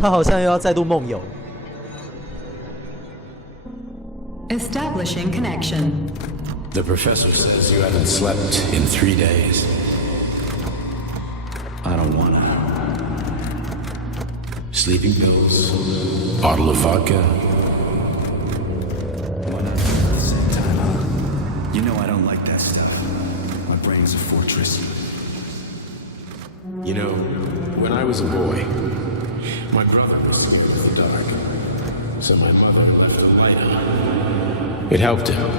他好像又要再度梦游。Establishing connection. The professor says you haven't slept in 3 days. I don't wanna. Sleeping pills, bottle of vodka. One at the same time, huh? You know I don't like that stuff. My brain's a fortress. You know, when I was a boy, my brother was sleeping in the dark, so my mother left the light on. It helped him.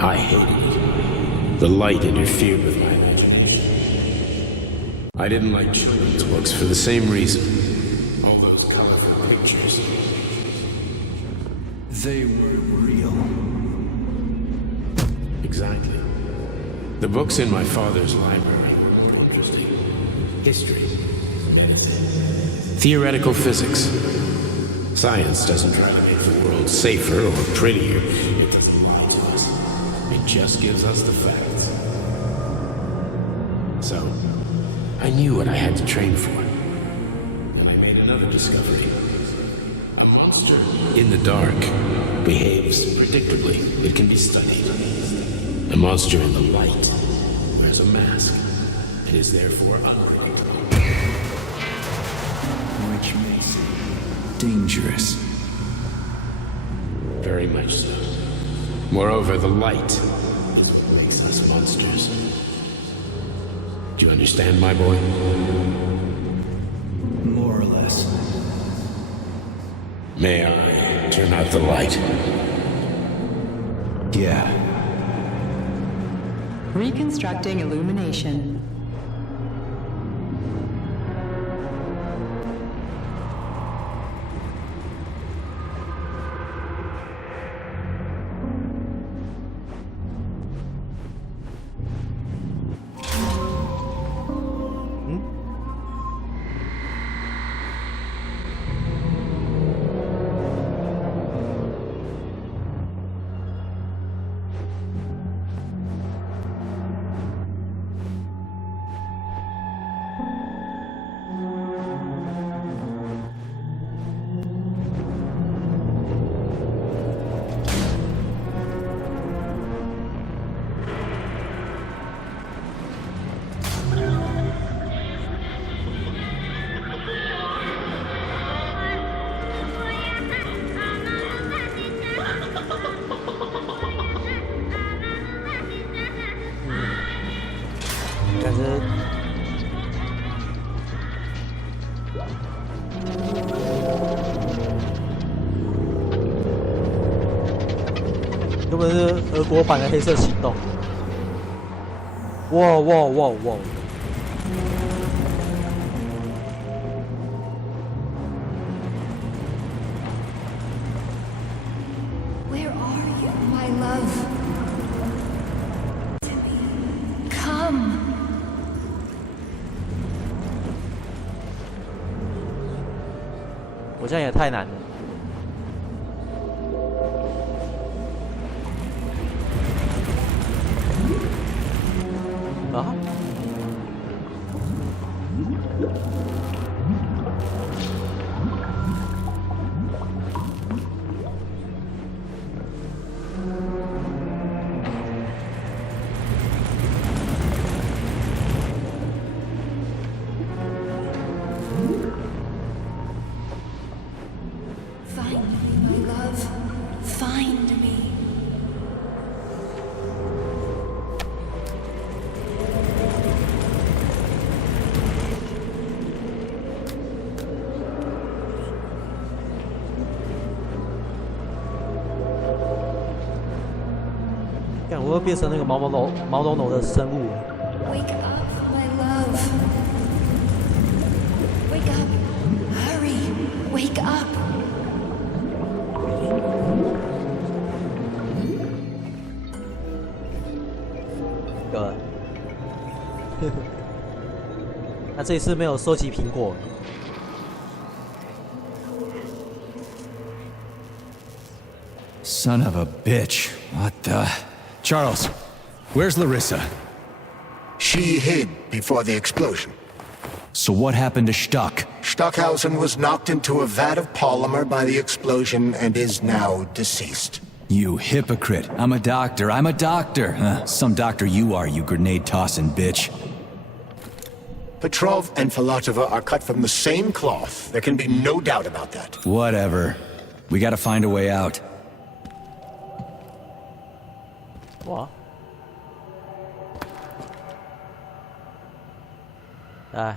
I hated it. The light interfered with my imagination. I didn't like children's books for the same reason. All those colorful pictures. They were real. Exactly. The books in my father's library were interesting. History. Theoretical physics. Science doesn't try to make the world safer or prettier. It doesn't lie to us. It just gives us the facts. So, I knew what I had to train for. And I made another discovery. A monster in the dark behaves predictably. It can be studied. A monster in the light wears a mask and is therefore unpredictable. Which makes it dangerous. Very much so. Moreover, the light is what makes us monsters. Do you understand, my boy? More or less. May I turn out the light? Yeah. Reconstructing illumination.感觉根本是俄国版的黑色行动。哇哇哇哇！ Where are you, my love? Come. 我这样也太难了。啊？看，我会变成那个毛茸茸的生物。Wake up, my love. Wake up. Hurry. Wake up. 有了。那这一次没有收集苹果。 Son of a bitch. What the... Charles, where's Larissa? She hid before the explosion. So what happened to Stuck? Stockhausen was knocked into a vat of polymer by the explosion and is now deceased. You hypocrite. I'm a doctor. I'm a doctor. Some doctor you are, you grenade-tossing bitch. Petrov and Filatova are cut from the same cloth. There can be no doubt about that. Whatever. We gotta find a way out. 哇！唉，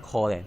可憐。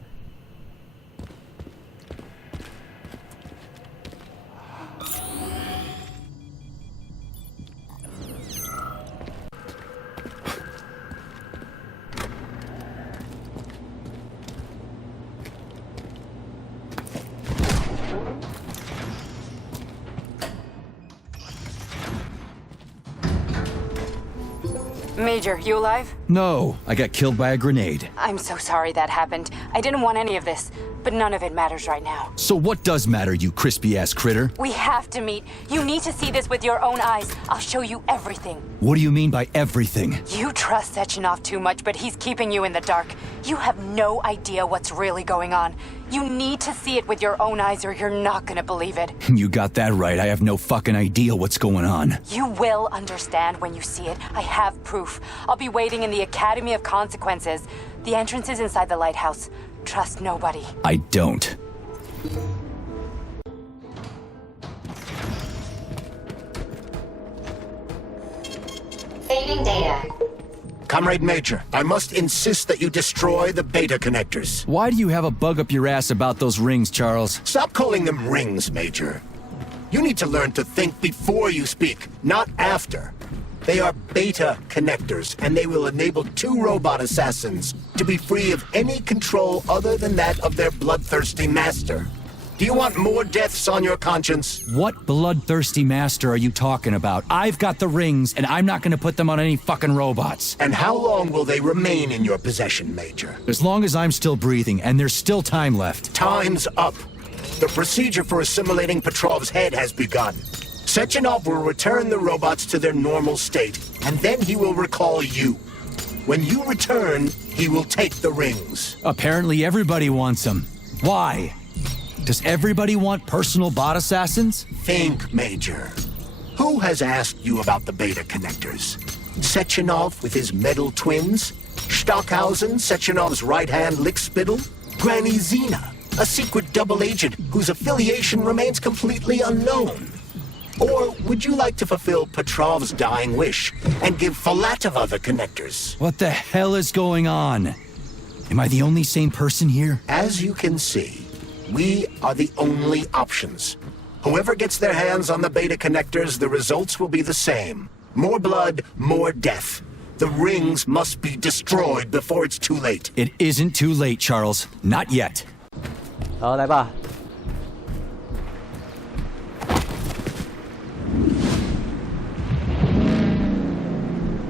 Major, you alive? No, I got killed by a grenade. I'm so sorry that happened. I didn't want any of this, but none of it matters right now. So what does matter, you crispy-ass critter? We have to meet. You need to see this with your own eyes. I'll show you everything. What do you mean by everything? You trust Sechenov too much, but he's keeping you in the dark. You have no idea what's really going on. You need to see it with your own eyes or you're not gonna believe it. You got that right. I have no fucking idea what's going on. You will understand when you see it. I have proof. I'll be waiting in the Academy of Consequences. The entrance is inside the lighthouse. Trust nobody. I don't. Saving data. Comrade Major, I must insist that you destroy the beta connectors. Why do you have a bug up your ass about those rings, Charles? Stop calling them rings, Major. You need to learn to think before you speak, not after. They are beta connectors, and they will enable 2 robot assassins to be free of any control other than that of their bloodthirsty master. Do you want more deaths on your conscience? What bloodthirsty master are you talking about? I've got the rings, and I'm not gonna put them on any fucking robots. And how long will they remain in your possession, Major? As long as I'm still breathing, and there's still time left. Time's up. The procedure for assimilating Petrov's head has begun. Sechenov will return the robots to their normal state, and then he will recall you. When you return, he will take the rings. Apparently everybody wants them. Why? Does everybody want personal bot assassins? Think, Major. Who has asked you about the beta connectors? Sechenov with his metal twins? Stockhausen, Sechenov's right-hand lickspittle? Granny Zena, a secret double agent whose affiliation remains completely unknown? Or would you like to fulfill Petrov's dying wish and give Filatova the connectors? What the hell is going on? Am I the only sane person here? As you can see, we are the only options. Whoever gets their hands on the beta connectors, the results will be the same. More blood, more death. The rings must be destroyed before it's too late. It isn't too late, Charles. Not yet. 好，来吧。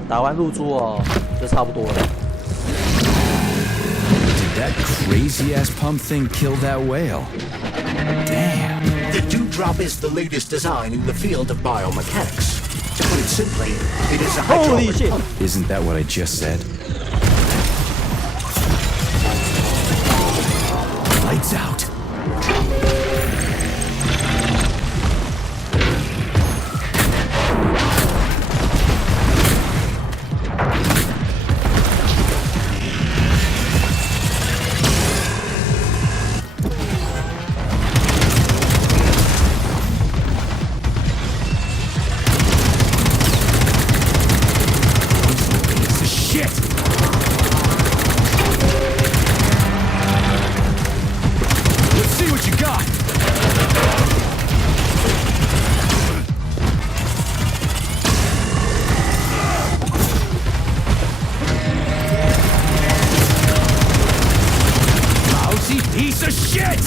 打完入珠哦，就差不多了。 Did that crazy-ass pump thing kill that whale? Damn. The Dewdrop is the latest design in the field of biomechanics. To put it simply, it is a Holy hydraulic shit! pump. Isn't that what I just said? Lights out. Piece of shit!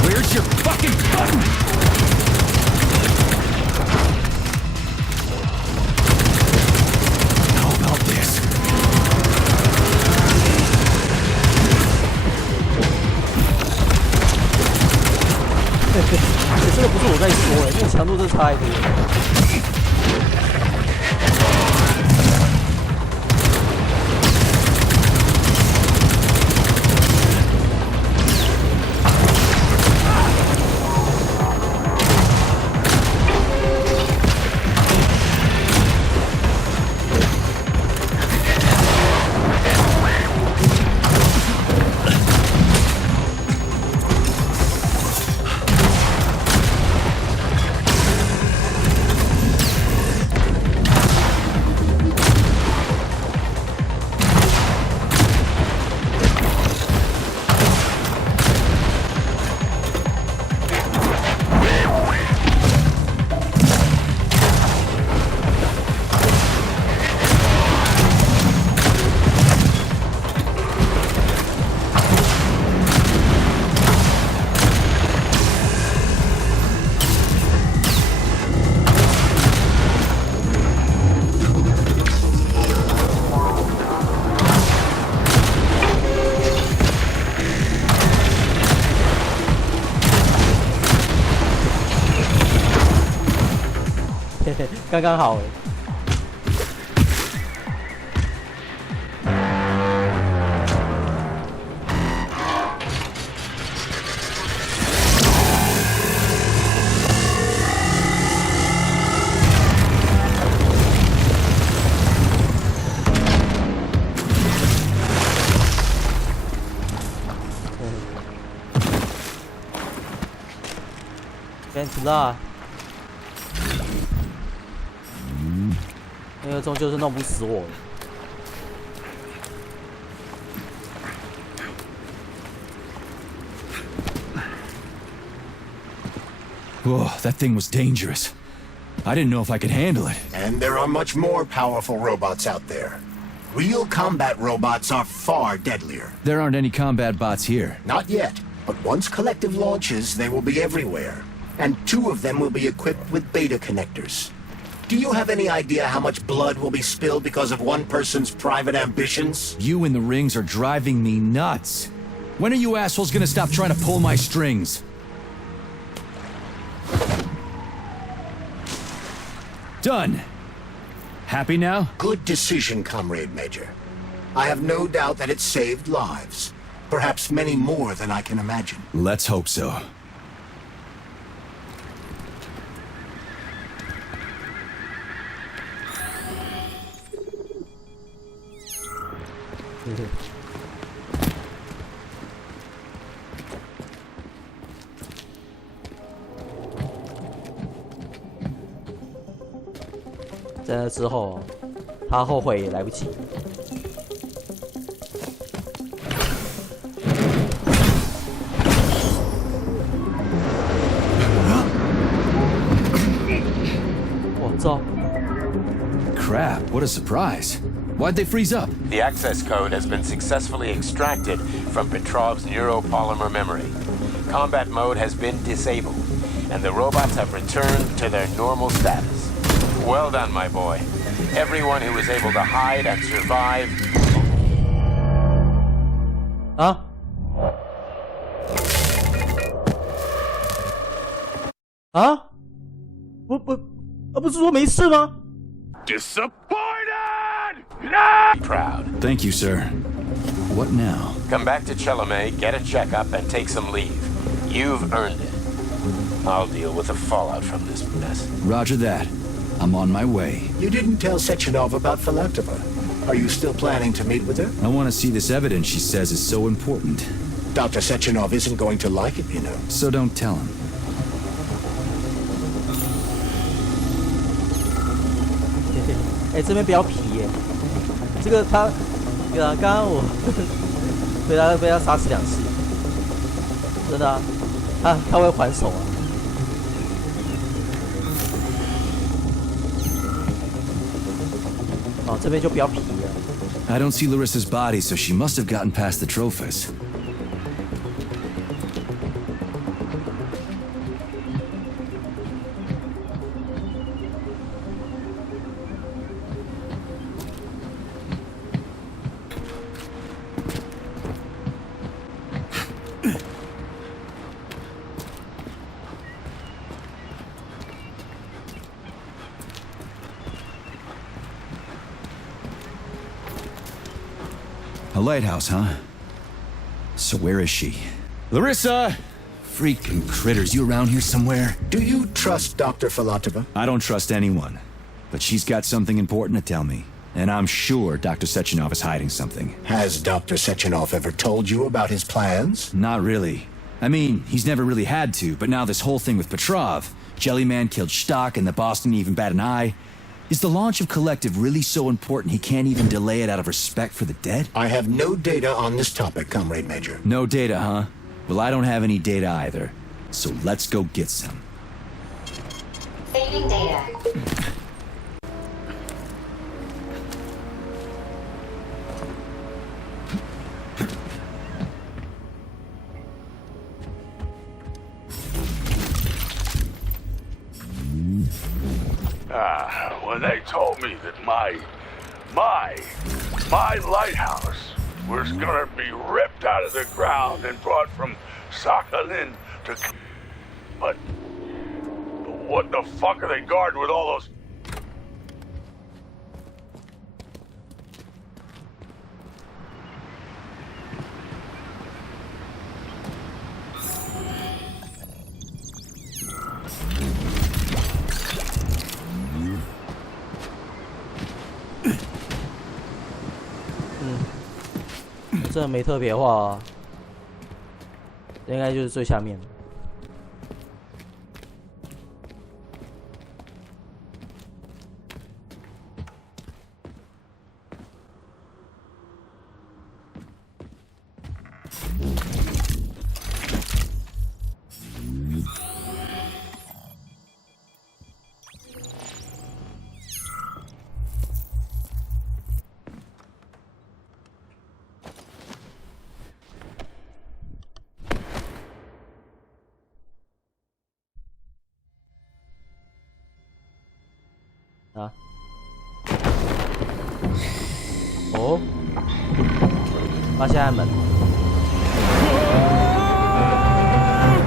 Where's your fucking button? How about this? 这个不是我在说那个强度真差一点。刚刚好。原子啦！那个终究是弄不死我。Whoa, that thing was dangerous. I didn't know if I could handle it. And there are much more powerful robots out there. Real combat robots are far deadlier. There aren't any combat bots here. Not yet, but once Collective launches, they will be everywhere. And 2 of them will be equipped with beta connectors. Do you have any idea how much blood will be spilled because of one person's private ambitions? You and the rings are driving me nuts. When are you assholes gonna stop trying to pull my strings? Done. Happy now? Good decision, Comrade Major. I have no doubt that it saved lives. Perhaps many more than I can imagine. Let's hope so. Mm-hmm. 在那之后，他后悔也来不及。我操 Crap, what a surprise. Why'd they freeze up? The access code has been successfully extracted from Petrov's neuropolymer memory. Combat mode has been disabled, and the robots have returned to their normal status. Well done, my boy. Everyone who was able to hide and survive... 啊？啊？不是说没事吗？ Disappointed! No! Proud. Thank you, sir. What now? Come back to Chelome, get a checkup, and take some leave. You've earned it. I'll deal with the fallout from this mess. Roger that. I'm on my way. You didn't tell Sechenov about Philantova. Are you still planning to meet with her? I want to see this evidence she says is so important. Dr. Sechenov isn't going to like it, you know. So don't tell him. 哎，这边不要皮耶！这个他，对啊，刚刚我被他杀死2次，真的啊，他会还手啊。哦，这边就不要皮了。I don't see Larissa's body, so she must have gotten past the trophies. lighthouse, huh? So where is she? Larissa! Freaking critters, you around here somewhere? Do you trust Dr. Filatova? I don't trust anyone. But she's got something important to tell me. And I'm sure Dr. Sechenov is hiding something. Has Dr. Sechenov ever told you about his plans? Not really. I mean, he's never really had to, but now this whole thing with Petrov, Jellyman killed Stock and the boss didn't even bat an eye. Is the launch of Collective really so important he can't even delay it out of respect for the dead? I have no data on this topic, Comrade Major. No data, huh? Well, I don't have any data either. So let's go get some. Saving data. When they told me that my lighthouse was gonna be ripped out of the ground and brought from Sakhalin to... But what the fuck are they guarding with all those...这没特别画啊，应该就是最下面的。啊！哦，发现暗门。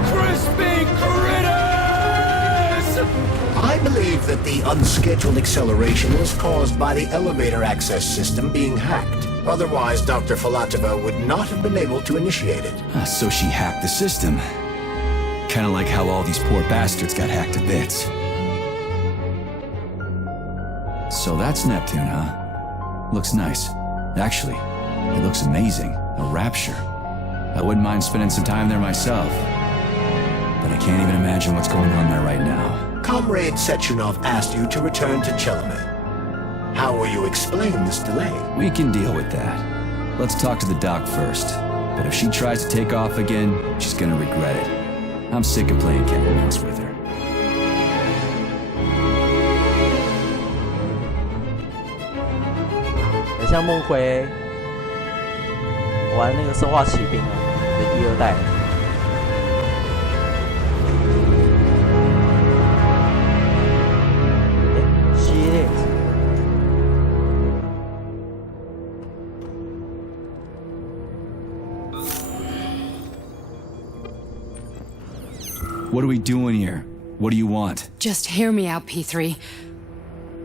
Crispy critters! I believe that the unscheduled acceleration was caused by the elevator access system being hacked. Otherwise, Dr. Filatova would not have been able to initiate it. So she hacked the system. Kinda like how all these poor bastards got hacked to bits. So that's Neptune, huh? Looks nice. Actually, it looks amazing. A rapture. I wouldn't mind spending some time there myself. But I can't even imagine what's going on there right now. Comrade Sechenov asked you to return to Chelamet. How will you explain this delay? We can deal with that. Let's talk to the doc first. But if she tries to take off again, she's gonna regret it. I'm sick of playing cat and mouse with her. 很像梦回玩那个生化骑兵啊的第2代。shit。What are we doing here? What do you want? Just hear me out, P3.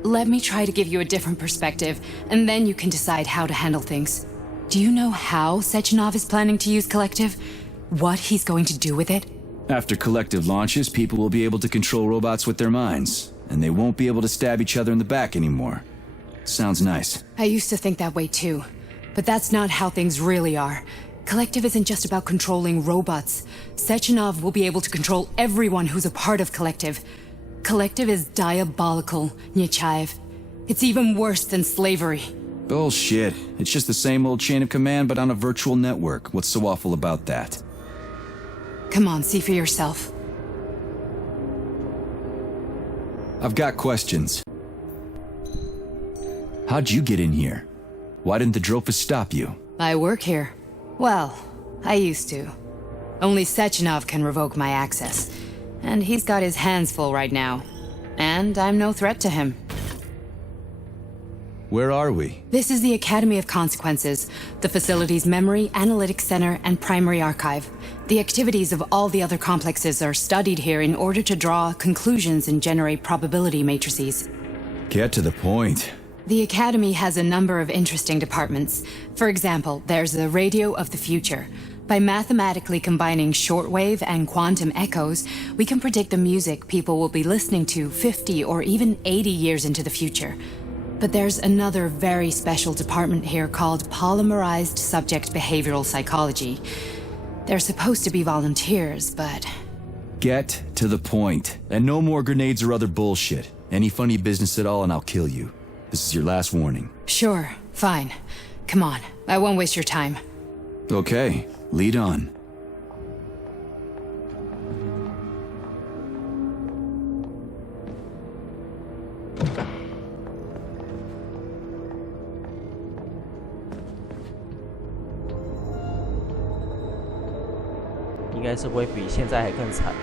Let me try to give you a different perspective, and then you can decide how to handle things. Do you know how Sechenov is planning to use Collective? What he's going to do with it? After Collective launches, people will be able to control robots with their minds, and they won't be able to stab each other in the back anymore. Sounds nice. I used to think that way too, but that's not how things really are. Collective isn't just about controlling robots. Sechenov will be able to control everyone who's a part of Collective. Collective is diabolical, Nechayev. It's even worse than slavery. Bullshit. It's just the same old chain of command, but on a virtual network. What's so awful about that? Come on, see for yourself. I've got questions. How'd you get in here? Why didn't the Drofus stop you? I work here. Well, I used to. Only Sechenov can revoke my access. And he's got his hands full right now. And I'm no threat to him. Where are we? This is the Academy of Consequences, the facility's memory, analytics center, and primary archive. The activities of all the other complexes are studied here in order to draw conclusions and generate probability matrices. Get to the point. The Academy has a number of interesting departments. For example, there's the Radio of the Future. By mathematically combining shortwave and quantum echoes, we can predict the music people will be listening to 50 or even 80 years into the future. But there's another very special department here called Polymerized Subject Behavioral Psychology. They're supposed to be volunteers, but... Get to the point. And no more grenades or other bullshit. Any funny business at all and I'll kill you. This is your last warning. Sure, fine. Come on, I won't waste your time. Okay, lead on.应该是会比现在还更惨。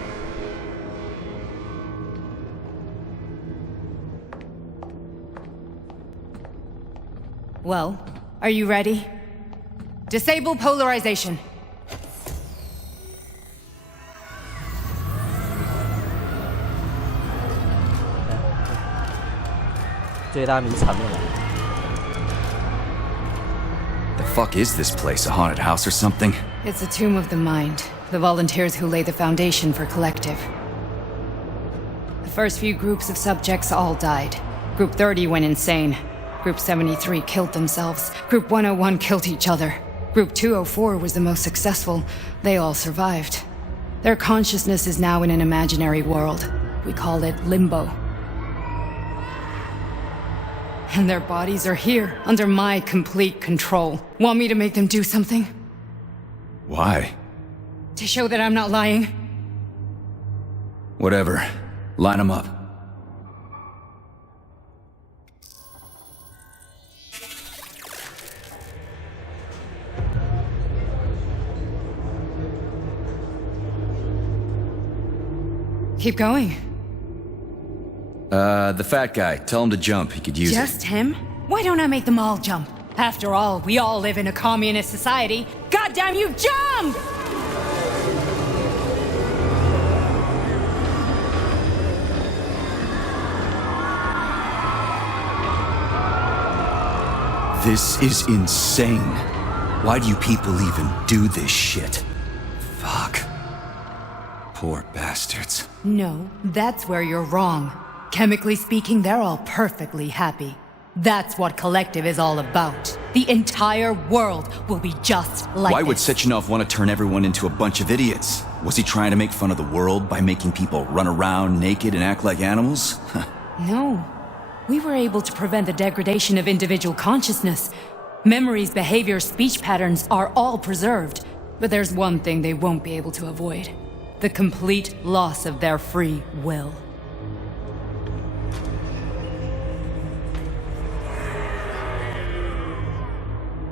Well, are you ready? Disable polarization. 最大名场面了。 The fuck is this place? A haunted house or something? It's a tomb of the mind. The volunteers who lay the foundation for Collective. The first few groups of subjects all died. Group 30 went insane. Group 73 killed themselves. Group 101 killed each other. Group 204 was the most successful. They all survived. Their consciousness is now in an imaginary world. We call it Limbo. And their bodies are here, under my complete control. Want me to make them do something? Why? To show that I'm not lying? Whatever. Line them up. Keep going. The fat guy. Tell him to jump. He could use it. Just him? Why don't I make them all jump? After all, we all live in a communist society. Goddamn you, jump! This is insane. Why do you people even do this shit? Fuck. Poor bastards. No, that's where you're wrong. Chemically speaking, they're all perfectly happy. That's what Collective is all about. The entire world will be just like Why would this. Sechenov want to turn everyone into a bunch of idiots? Was he trying to make fun of the world by making people run around naked and act like animals? No. We were able to prevent the degradation of individual consciousness. Memories, behaviors, speech patterns are all preserved. But there's one thing they won't be able to avoid. The complete loss of their free will.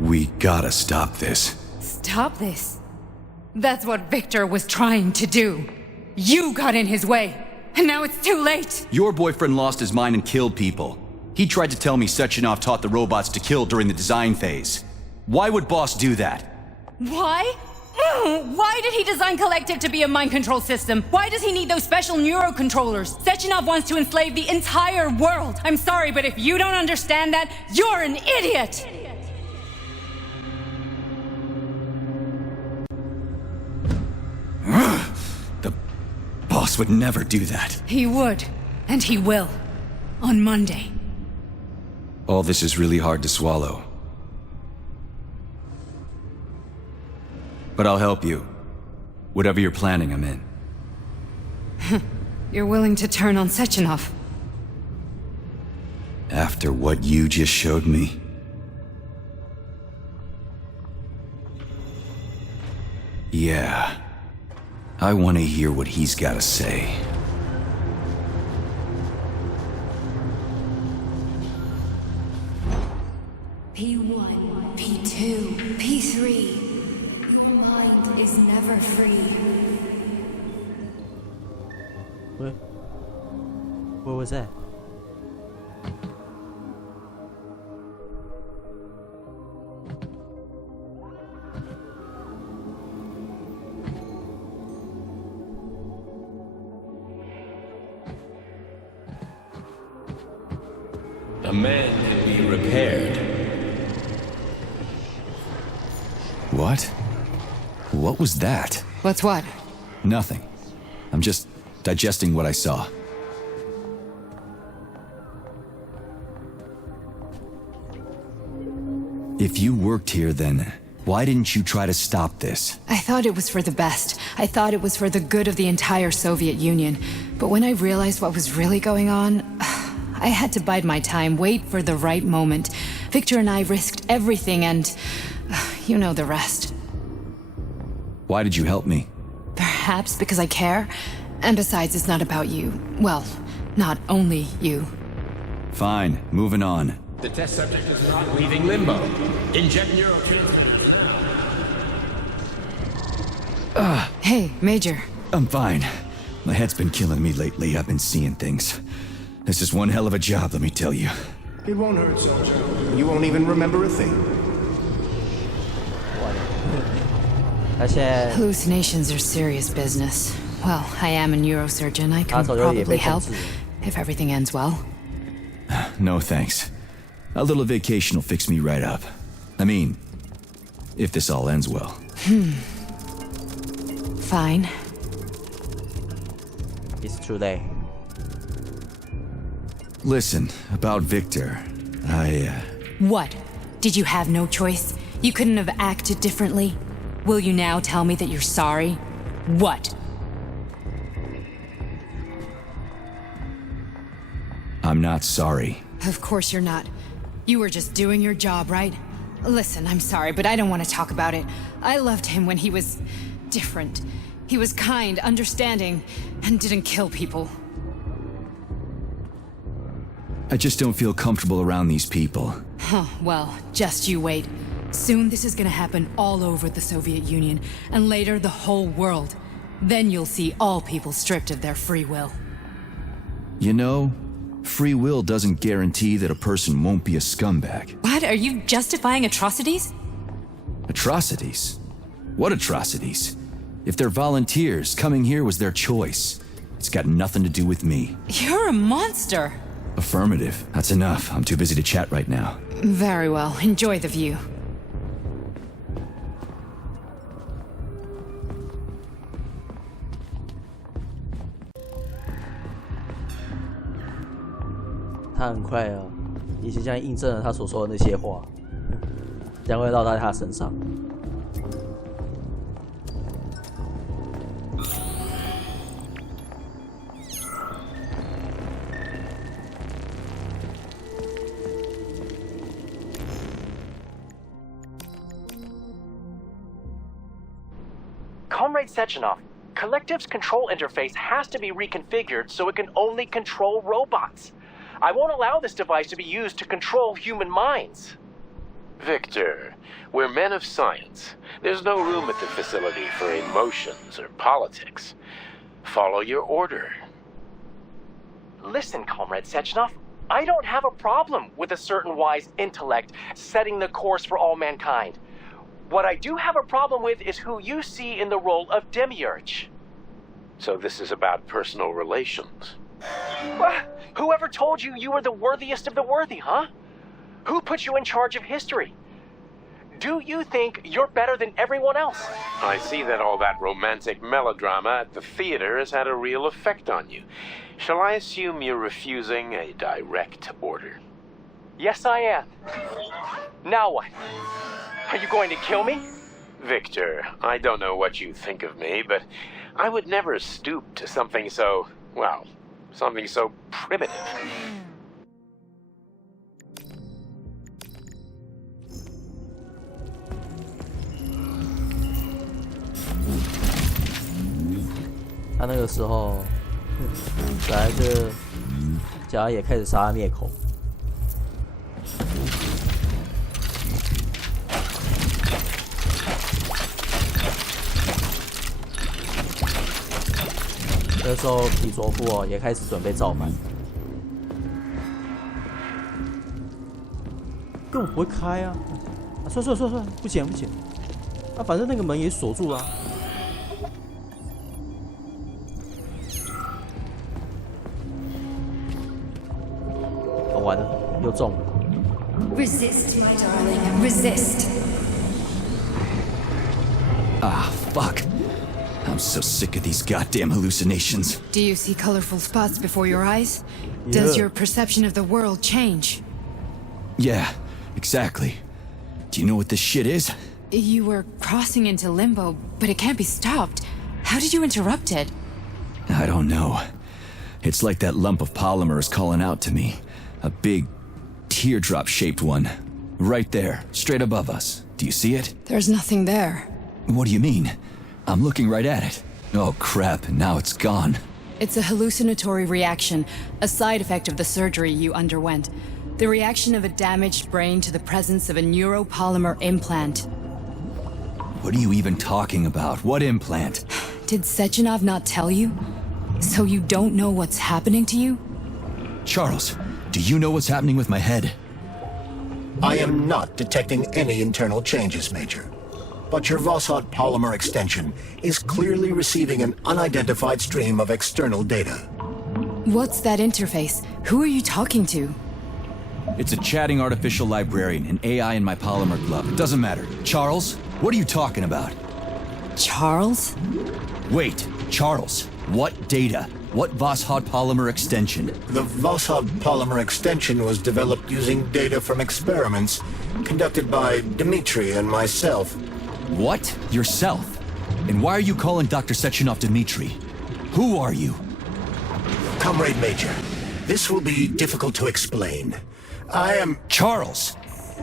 We gotta stop this. Stop this. That's what Victor was trying to do. You got in his way, and now it's too late. Your boyfriend lost his mind and killed people. He tried to tell me Sechenov taught the robots to kill during the design phase. Why would Boss do that? Why? Why did he design Collective to be a mind control system? Why does he need those special neurocontrollers? Sechenov wants to enslave the entire world. I'm sorry, but if you don't understand that, you're an idiot! The boss would never do that. He would, and he will. On Monday. All this is really hard to swallow. But I'll help you. Whatever you're planning, I'm in. You're willing to turn on Sechenov? After what you just showed me? Yeah. I want to hear what he's got to say. P1, P2, P3. Your mind is never free. What was that? A man can be repaired. What? What was that? What's what? Nothing. I'm just digesting what I saw. If you worked here, then why didn't you try to stop this? I thought it was for the best. I thought it was for the good of the entire Soviet Union. But when I realized what was really going on, I had to bide my time, wait for the right moment. Victor and I risked everything and you know the rest. Why did you help me? Perhaps because I care. And besides, it's not about you. Well, not only you. Fine, moving on. The test subject is not leaving limbo. Inject neurotransmitters. Hey, Major. I'm fine. My head's been killing me lately. I've been seeing things. This is one hell of a job, let me tell you. It won't hurt, soldier. You won't even remember a thing. 他现在 Hallucinations are serious business. Well, I am a neurosurgeon. I can 他早就也 probably 被控 help 制了。 if everything ends well. No thanks. A little vacation will fix me right up. I mean, if this all ends well. Fine. It's too late. Listen, about Victor, What? Did you have no choice? You couldn't have acted differently? Will you now tell me that you're sorry? What? I'm not sorry. Of course you're not. You were just doing your job, right? Listen, I'm sorry, but I don't want to talk about it. I loved him when he was different. He was kind, understanding, and didn't kill people. I just don't feel comfortable around these people. Huh, well, just you wait. Soon this is gonna happen all over the Soviet Union, and later the whole world. Then you'll see all people stripped of their free will. You know, free will doesn't guarantee that a person won't be a scumbag. What? Are you justifying atrocities? Atrocities? What atrocities? If they're volunteers, coming here was their choice. It's got nothing to do with me. You're a monster. Affirmative. That's enough. I'm too busy to chat right now. Very well. Enjoy the view. 他很快啊，也即将印证了他所说的那些话，将会落在他身上。Comrade Sechenov, Collective's control interface has to be reconfigured so it can only control robots. I won't allow this device to be used to control human minds. Victor, we're men of science. There's no room at the facility for emotions or politics. Follow your order. Listen, Comrade Sechenov, I don't have a problem with a certain wise intellect setting the course for all mankind. What I do have a problem with is who you see in the role of Demiurge. So this is about personal relations. Well, whoever told you you were the worthiest of the worthy, huh? Who put you in charge of history? Do you think you're better than everyone else? I see that all that romantic melodrama at the theater has had a real effect on you. Shall I assume you're refusing a direct order? Yes, I am. Now what? Are you going to kill me? Victor, I don't know what you think of me, but I would never stoop to something so, well, something so primitive.他那个时候，本来这甲也开始杀他灭口。这时候皮卓夫哦也开始准备造反，根本不会开啊！算了，不捡，啊，反正那个门也锁住了啊。完了。又中了。 Resist, my darling. Resist. Ah, fuck. I'm so sick of these goddamn hallucinations. Do you see colorful spots before your eyes? Does Yeah. your perception of the world change? Yeah, exactly. Do you know what this shit is? You were crossing into limbo, but it can't be stopped. How did you interrupt it? I don't know. It's like that lump of polymer is calling out to me. A big, teardrop-shaped one. Right there, straight above us. Do you see it? There's nothing there. What do you mean? I'm looking right at it. Oh crap, now it's gone. It's a hallucinatory reaction, a side effect of the surgery you underwent. The reaction of a damaged brain to the presence of a neuropolymer implant. What are you even talking about? What implant? Did Sechenov not tell you? So you don't know what's happening to you? Charles, do you know what's happening with my head? I am not detecting any internal changes, Major. But your Vossot polymer extension is clearly receiving an unidentified stream of external data. What's that interface? Who are you talking to? It's a chatting artificial librarian, an AI in my polymer glove. It doesn't matter. Charles, what are you talking about? Charles? Wait, Charles, what data? What Vossot polymer extension? The Vossot polymer extension was developed using data from experiments conducted by Dmitri and myself. What? Yourself? And why are you calling Dr. Sechenov Dmitri? Who are you? Comrade Major, this will be difficult to explain. I am... Charles!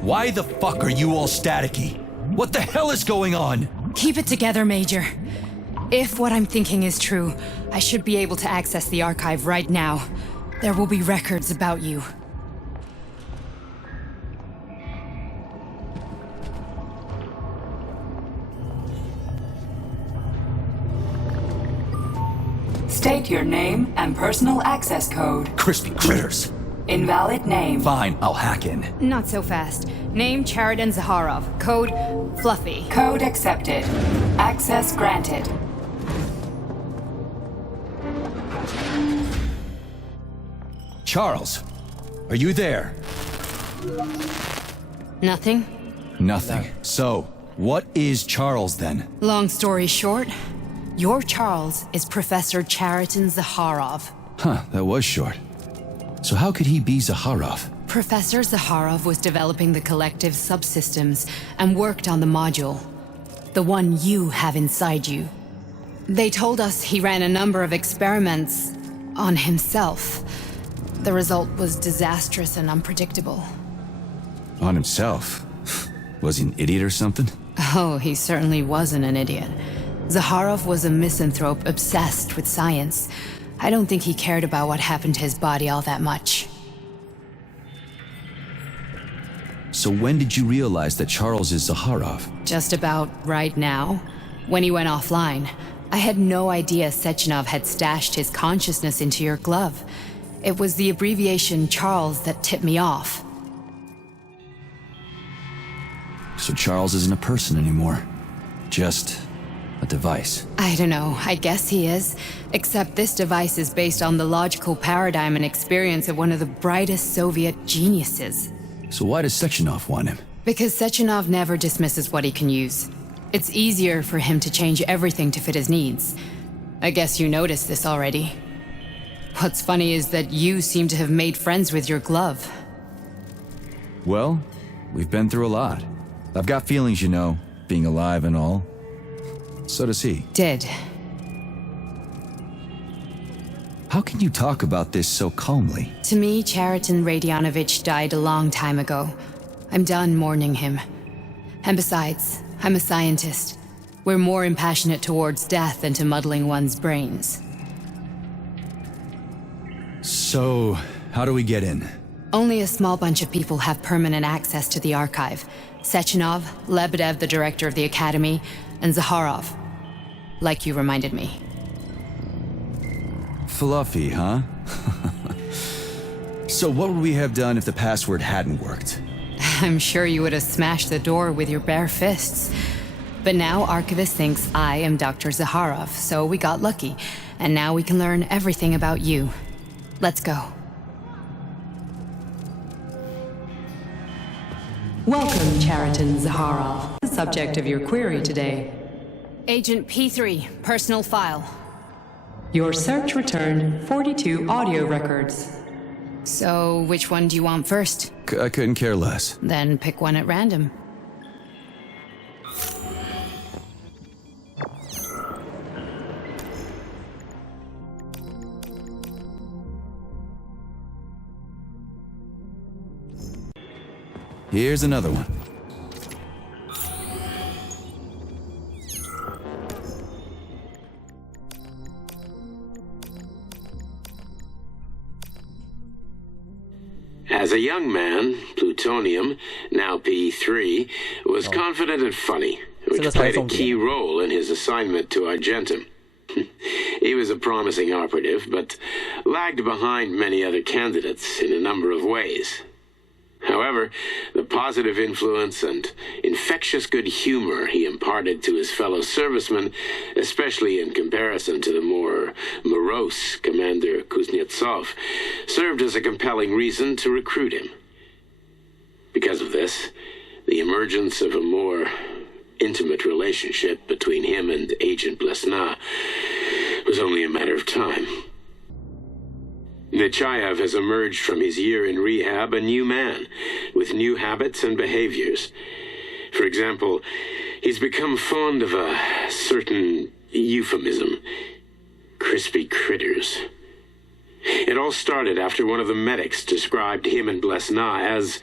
Why the fuck are you all staticky? What the hell is going on? Keep it together, Major. If what I'm thinking is true, I should be able to access the archive right now. There will be records about you. State your name and personal access code. Crispy critters. Invalid name. Fine, I'll hack in. Not so fast. Name Chariton Zaharov. Code Fluffy. Code accepted. Access granted. Charles, are you there? Nothing? Nothing. So, what is Charles then? Long story short, your Charles is Professor Chariton Zaharov. Huh, that was short. So how could he be Zaharov? Professor Zaharov was developing the collective subsystems and worked on the module. The one you have inside you. They told us he ran a number of experiments on himself. The result was disastrous and unpredictable. On himself? Was he an idiot or something? Oh, he certainly wasn't an idiot. Zaharov was a misanthrope obsessed with science. I don't think he cared about what happened to his body all that much. So when did you realize that Charles is Zaharov? Just about right now, when he went offline. I had no idea Sechenov had stashed his consciousness into your glove. It was the abbreviation Charles that tipped me off. So Charles isn't a person anymore. Just a device. I don't know, I guess he is. Except this device is based on the logical paradigm and experience of one of the brightest Soviet geniuses. So why does Sechenov want him? Because Sechenov never dismisses what he can use. It's easier for him to change everything to fit his needs. I guess you noticed this already. What's funny is that you seem to have made friends with your glove. Well, we've been through a lot. I've got feelings, you know, being alive and all. So does he. Did. How can you talk about this so calmly? To me, Chariton Radionovich died a long time ago. I'm done mourning him. And besides, I'm a scientist. We're more impassionate towards death than to muddling one's brains. So, how do we get in? Only a small bunch of people have permanent access to the archive. Sechenov, Lebedev, the director of the academy, and Zaharov. Like you reminded me. Fluffy, huh? So what would we have done if the password hadn't worked? I'm sure you would have smashed the door with your bare fists. But now Archivist thinks I am Dr. Zaharov, so we got lucky. And now we can learn everything about you. Let's go. Welcome, Chariton Zaharov, the subject of your query today. Agent P3, personal file. Your search returned 42 audio records. So, which one do you want first? I couldn't care less. Then pick one at random. Here's another one. As a young man, Plutonium, now P3, was confident and funny, which played a key role in his assignment to Argentum. He was a promising operative, but lagged behind many other candidates in a number of ways. However, the positive influence and infectious good humor he imparted to his fellow servicemen, especially in comparison to the more morose Commander Kuznetsov, served as a compelling reason to recruit him. Because of this, the emergence of a more intimate relationship between him and Agent Blesna was only a matter of time. Nechayev has emerged from his year in rehab a new man, with new habits and behaviors. For example, he's become fond of a certain euphemism: crispy critters. It all started after one of the medics described him and Blesna as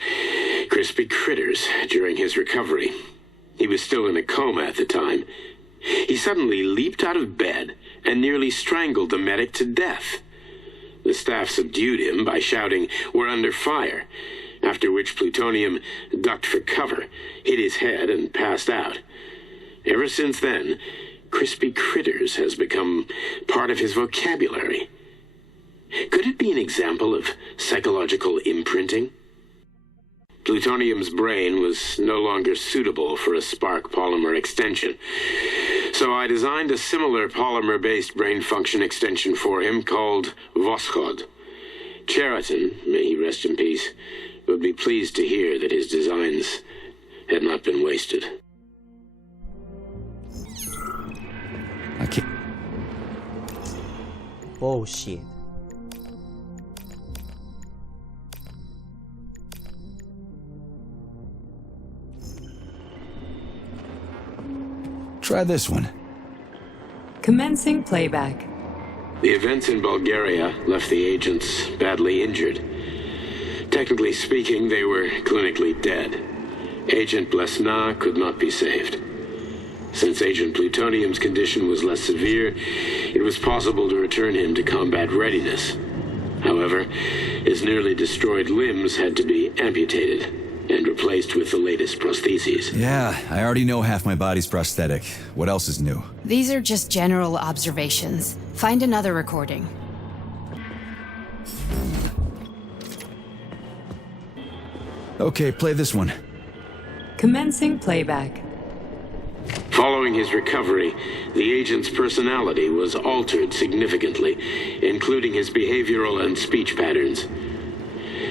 crispy critters during his recovery. He was still in a coma at the time. He suddenly leaped out of bed and nearly strangled the medic to death. The staff subdued him by shouting, "We're under fire," after which Plutonium ducked for cover, hit his head, and passed out. Ever since then, crispy critters has become part of his vocabulary. Could it be an example of psychological imprinting? Plutonium's brain was no longer suitable for a spark polymer extension, so I designed a similar polymer-based brain function extension for him called Voskhod. Chariton, may he rest in peace, would be pleased to hear that his designs had not been wasted. I can't... Oh, shit. Try this one. Commencing playback. The events in Bulgaria left the agents badly injured. Technically speaking, they were clinically dead. Agent Blesna could not be saved. Since Agent Plutonium's condition was less severe, it was possible to return him to combat readiness. However, his nearly destroyed limbs had to be amputated and replaced with the latest prostheses. Yeah, I already know half my body's prosthetic. What else is new? These are just general observations. Find another recording. Okay, play this one. Commencing playback. Following his recovery, the agent's personality was altered significantly, including his behavioral and speech patterns.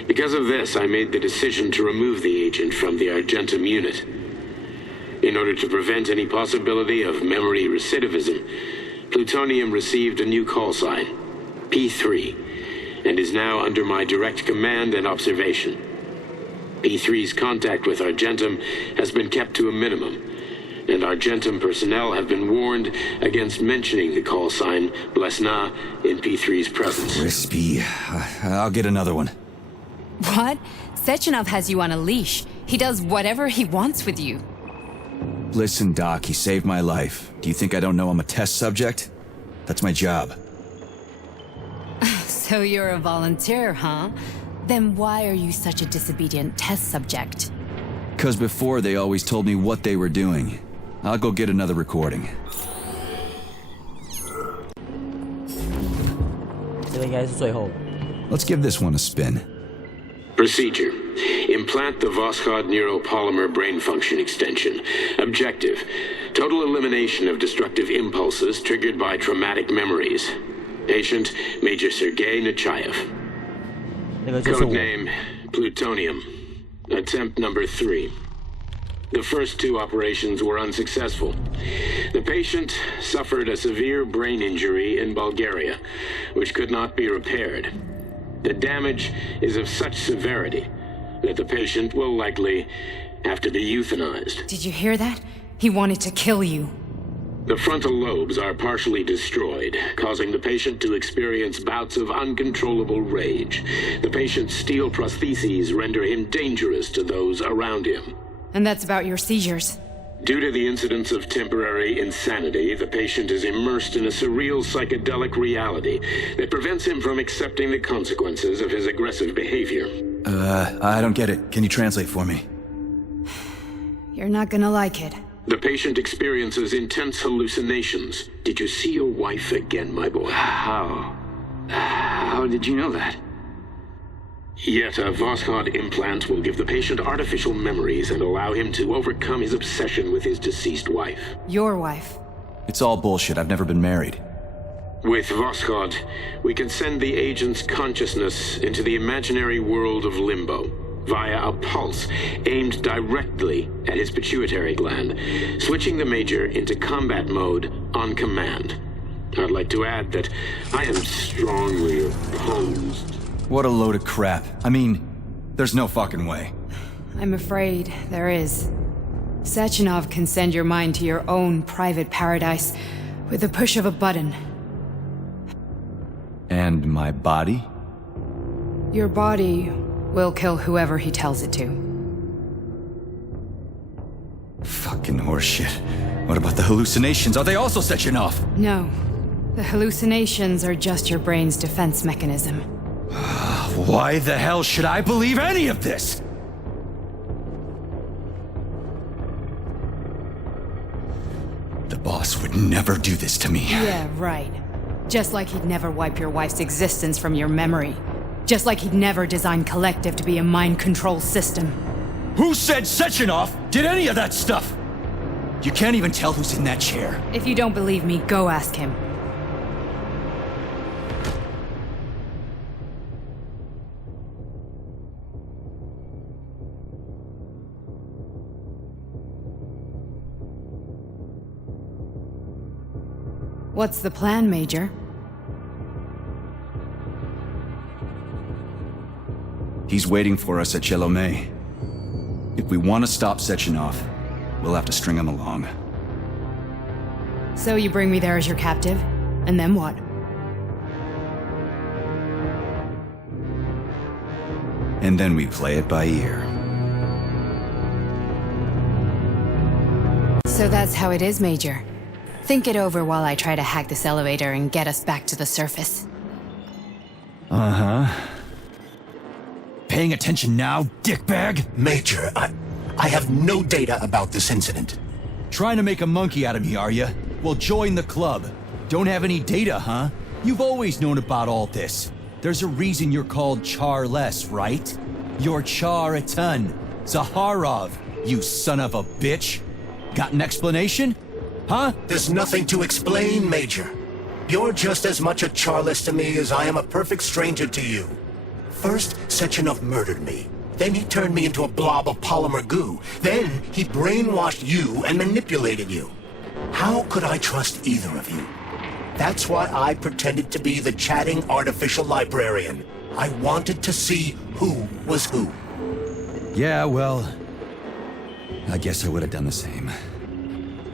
Because of this, I made the decision to remove the agent from the Argentum unit. In order to prevent any possibility of memory recidivism, Plutonium received a new call sign, P3, and is now under my direct command and observation. P3's contact with Argentum has been kept to a minimum, and Argentum personnel have been warned against mentioning the call sign Blesna in P3's presence. Crispy. I'll get another one. What? Sechenov has you on a leash. He does whatever he wants with you. Listen, Doc, he saved my life. Do you think I don't know I'm a test subject? That's my job. So you're a volunteer, huh? Then why are you such a disobedient test subject? 'Cause before they always told me what they were doing. I'll go get another recording. 这个应该是最后。 Let's give this one a spin. Procedure. Implant the Voskhod neuropolymer brain function extension. Objective. Total elimination of destructive impulses triggered by traumatic memories. Patient, Major Sergei Nechayev. Codename, Plutonium. Attempt number 3. The first 2 operations were unsuccessful. The patient suffered a severe brain injury in Bulgaria, which could not be repaired. The damage is of such severity that the patient will likely have to be euthanized. Did you hear that? He wanted to kill you. The frontal lobes are partially destroyed, causing the patient to experience bouts of uncontrollable rage. The patient's steel prostheses render him dangerous to those around him. And that's about your seizures. Due to the incidence of temporary insanity, the patient is immersed in a surreal psychedelic reality that prevents him from accepting the consequences of his aggressive behavior. I don't get it. Can you translate for me? You're not gonna like it. The patient experiences intense hallucinations. Did you see your wife again, my boy? How? How did you know that? Yet a Voskhod implant will give the patient artificial memories and allow him to overcome his obsession with his deceased wife. Your wife. It's all bullshit. I've never been married. With Voskhod, we can send the agent's consciousness into the imaginary world of limbo via a pulse aimed directly at his pituitary gland, switching the Major into combat mode on command. I'd like to add that I am strongly opposed. What a load of crap. I mean, there's no fucking way. I'm afraid there is. Sechenov can send your mind to your own private paradise with the push of a button. And my body? Your body will kill whoever he tells it to. Fucking horseshit. What about the hallucinations? Are they also Sechenov? No. The hallucinations are just your brain's defense mechanism. Why the hell should I believe any of this? The boss would never do this to me. Yeah, right. Just like he'd never wipe your wife's existence from your memory. Just like he'd never design Collective to be a mind control system. Who said Sechenov did any of that stuff? You can't even tell who's in that chair. If you don't believe me, go ask him. What's the plan, Major? He's waiting for us at Chelomey. If we want to stop Sechenov, we'll have to string him along. So you bring me there as your captive, and then what? And then we play it by ear. So that's how it is, Major. Think it over while I try to hack this elevator and get us back to the surface. Uh-huh. Paying attention now, dickbag? Major, I have no data about this incident. Trying to make a monkey out of me, are you? Well, join the club. Don't have any data, huh? You've always known about all this. There's a reason you're called Charless, right? You're Char-a-ton. Zaharov, you son of a bitch. Got an explanation? Huh? There's nothing to explain, Major. You're just as much a Charless to me as I am a perfect stranger to you. First, Sechenov murdered me. Then he turned me into a blob of polymer goo. Then he brainwashed you and manipulated you. How could I trust either of you? That's why I pretended to be the chatting artificial librarian. I wanted to see who was who. Yeah, well, I guess I would have done the same.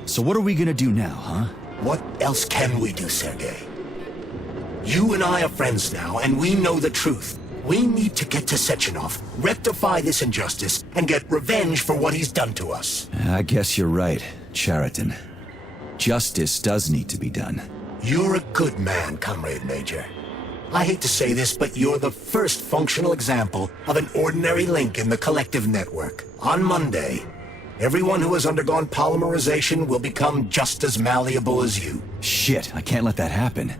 So what are we gonna do now, huh? What else can we do, Sergei? You and I are friends now, and we know the truth. We need to get to Sechenov, rectify this injustice, and get revenge for what he's done to us. I guess you're right, Chariton. Justice does need to be done. You're a good man, Comrade Major. I hate to say this, but you're the first functional example of an ordinary link in the Collective network. On Monday, everyone who has undergone polymerization will become just as malleable as you. Shit, I can't let that happen.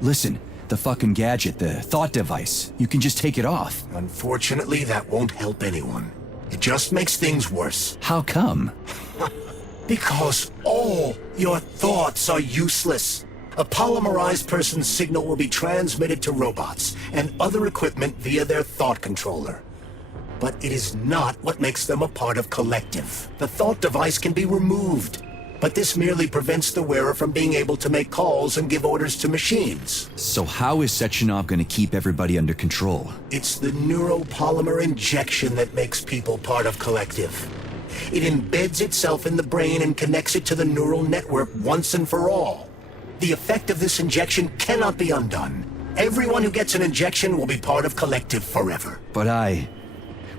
Listen, the fucking gadget, the thought device, you can just take it off. Unfortunately, that won't help anyone. It just makes things worse. How come? Because all your thoughts are useless. A polymerized person's signal will be transmitted to robots and other equipment via their thought controller. But it is not what makes them a part of Collective. The thought device can be removed, but this merely prevents the wearer from being able to make calls and give orders to machines. So how is Sechenov gonna keep everybody under control? It's the neuropolymer injection that makes people part of Collective. It embeds itself in the brain and connects it to the neural network once and for all. The effect of this injection cannot be undone. Everyone who gets an injection will be part of Collective forever. But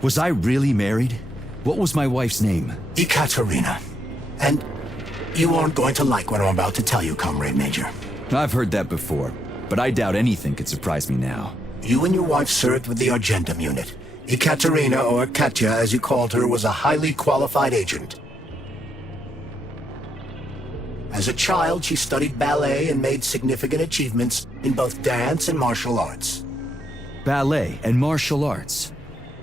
was I really married? What was my wife's name? Ekaterina. And you aren't going to like what I'm about to tell you, Comrade Major. I've heard that before, but I doubt anything could surprise me now. You and your wife served with the Argentum unit. Ekaterina, or Katya as you called her, was a highly qualified agent. As a child, she studied ballet and made significant achievements in both dance and martial arts. Ballet and martial arts?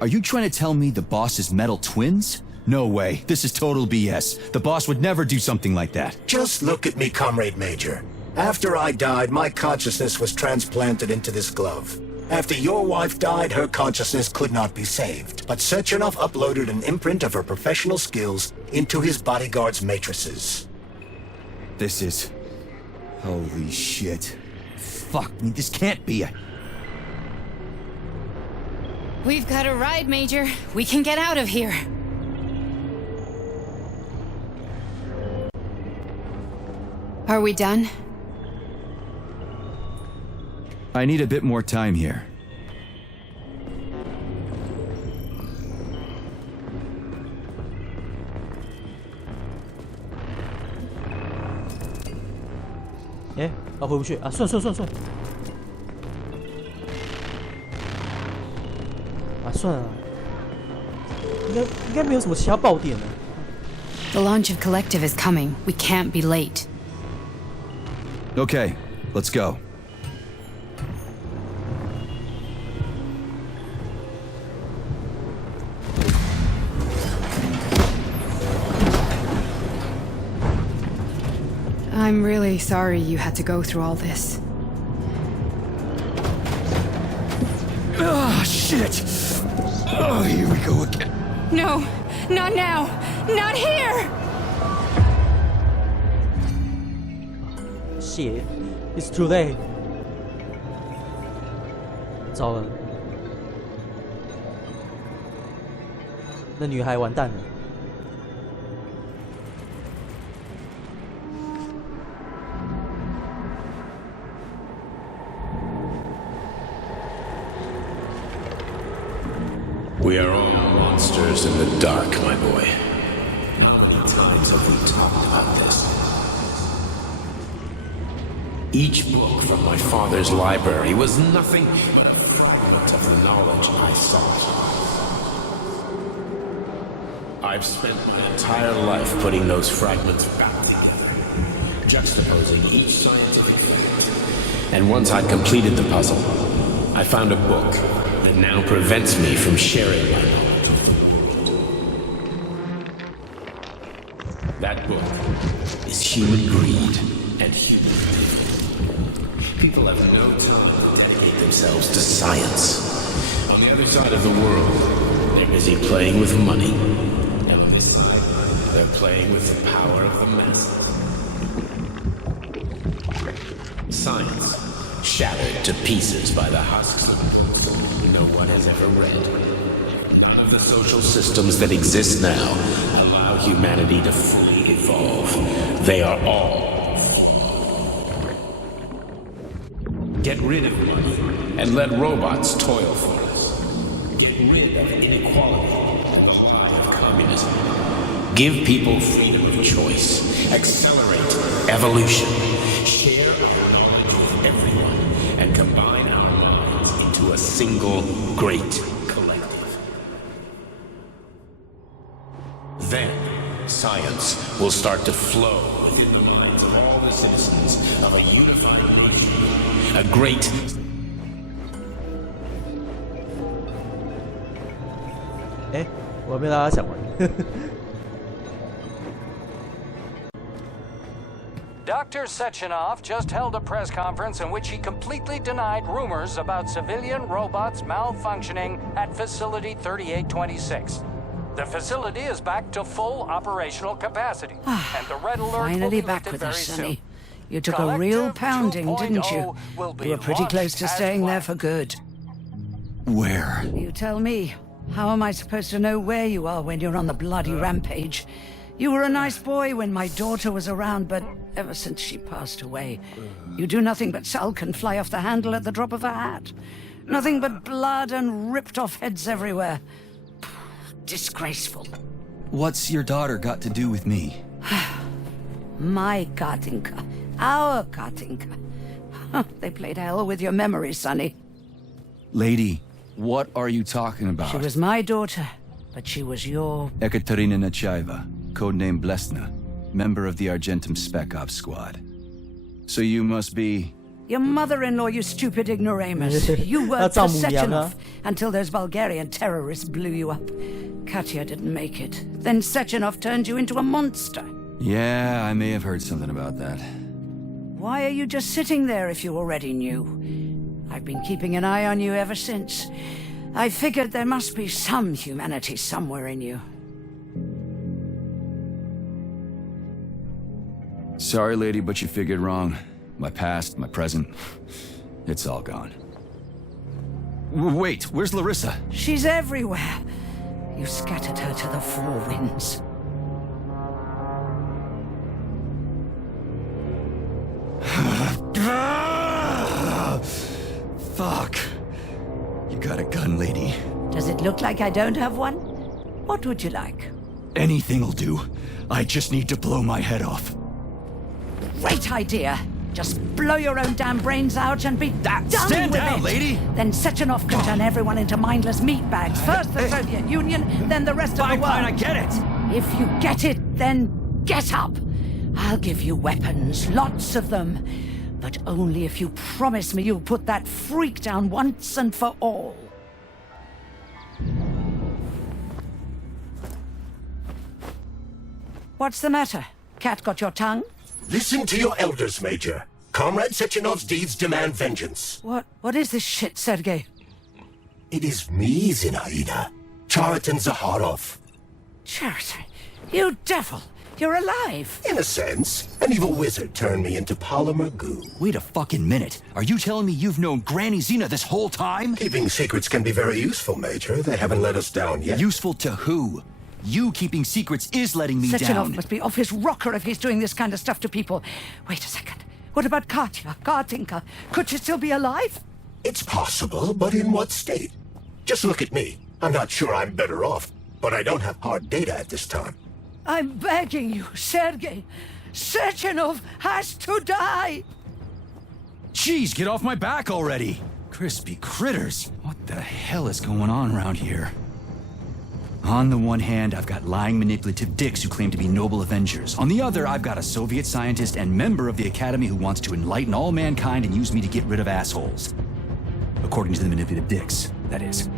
Are you trying to tell me the boss is metal twins? No way. This is total BS. The boss would never do something like that. Just look at me, Comrade Major. After I died, my consciousness was transplanted into this glove. After your wife died, her consciousness could not be saved. But Sechenov uploaded an imprint of her professional skills into his bodyguard's matrices. This is... Holy shit. Fuck me, this can't be a... We've got a ride, Major. We can get out of here. Are we done? I need a bit more time here.哎，回不去啊！算。算了，应该没有什么其他爆点了。The launch of Collective is coming. We can't be late. Okay, let's go. I'm really sorry you had to go through all this. Ah, shit! Oh, here we go again. No, not now! Not here! Shit, it's too late. 糟了，那女孩完蛋了。We are all monsters in the dark, my boy. How many times have we talked about this? Each book from my father's library was nothing but a fragment of the knowledge I sought. I've spent my entire life putting those fragments back together, juxtaposing each scientific fact. And once I'd completed the puzzle, I found a book that now prevents me from sharing my knowledge. That book is human greed and human fear. People have no time to dedicate themselves to science. On the other side of the world, they're busy playing with money. And on this side, they're playing with the power of the masses. Science, shattered to pieces by the husks of no one has ever read. None of the social systems that exist now allow humanity to fully evolve. They are all flawed. Get rid of money and let robots toil for us. Get rid of inequality and the lie of communism. Give people freedom of choice. Accelerate evolution. Share our knowledge with everyone and combine our minds into a single great collective. Then, science will start to flow within the minds of all the citizens of a unified nation. A great...哎，我还没让他讲完。Doc, Dr. Sechenov just held a press conference in which he completely denied rumors about civilian robots malfunctioning at Facility 3826. The facility is back to full operational capacity, and the red alert Finally will be back lifted with very us, soon. Sonny. You took a real pounding, didn't you? Will be You were pretty close launched to as staying there planned. for good. Where? You tell me. How am I supposed to know where you are when you're on the bloody rampage? You were a nice boy when my daughter was around, but ever since she passed away, you do nothing but sulk and fly off the handle at the drop of a hat. Nothing but blood and ripped off heads everywhere. Disgraceful. What's your daughter got to do with me? My Katinka. Our Katinka. They played hell with your memory, Sonny. Lady, what are you talking about? She was my daughter, but she was your... Ekaterina Nechaeva, codename Blesna, member of the Argentum Spec Ops squad. So you must be... Your mother-in-law, you stupid ignoramus. You worked for Sechenov until those Bulgarian terrorists blew you up. Katya didn't make it. Then Sechenov turned you into a monster. Yeah, I may have heard something about that. Why are you just sitting there if you already knew? I've been keeping an eye on you ever since. I figured there must be some humanity somewhere in you. Sorry, lady, but you figured wrong. My past, my present, it's all gone. Wait, where's Larissa? She's everywhere. You scattered her to the four winds. Fuck. You got a gun, lady. Does it look like I don't have one? What would you like? Anything'll do. I just need to blow my head off. Great idea. Just blow your own damn brains out and be done Stand with down, it. lady! Then Sechenov can turn everyone into mindless meatbags. First the Soviet Union, then the rest of the world. Fine, I get it. If you get it, then get up. I'll give you weapons, lots of them. But only if you promise me you'll put that freak down once and for all. What's the matter? Cat got your tongue? Listen to your elders, Major. Comrade Sechenov's deeds demand vengeance. What is this shit, Sergei? It is me, Zinaida. Chariton Zaharov. Chariton? You devil! You're alive! In a sense, an evil wizard turned me into polymer goo. Wait a fucking minute. Are you telling me you've known Granny Zena this whole time? Keeping secrets can be very useful, Major. They haven't let us down yet. Useful to who? You keeping secrets is letting me Sechenov down. must be off his rocker if he's doing this kind of stuff to people. Wait a second. What about Katya, Katinka? Could she still be alive? It's possible, but in what state? Just look at me. I'm not sure I'm better off, but I don't have hard data at this time. I'm begging you, Sergei. Sechenov has to die! Jeez, get off my back already! Crispy critters! What the hell is going on around here? On the one hand, I've got lying, manipulative dicks who claim to be noble Avengers. On the other, I've got a Soviet scientist and member of the Academy who wants to enlighten all mankind and use me to get rid of assholes. According to the manipulative dicks, that is.